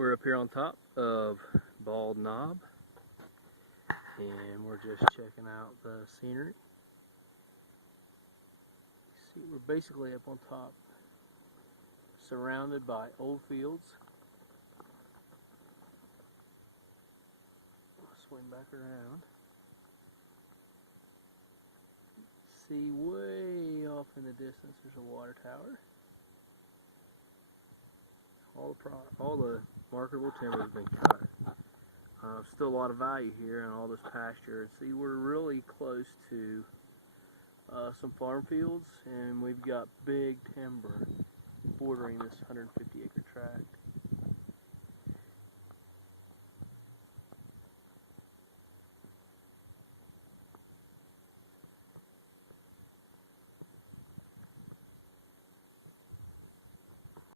We're up here on top of Bald Knob, and we're just checking out the scenery. See, we're basically up on top, surrounded by old fields. I'll swing back around. See, way off in the distance, there's a water tower. All the marketable timber has been cut. Still a lot of value here in all this pasture. See, we're really close to some farm fields, and we've got big timber bordering this 150-acre tract.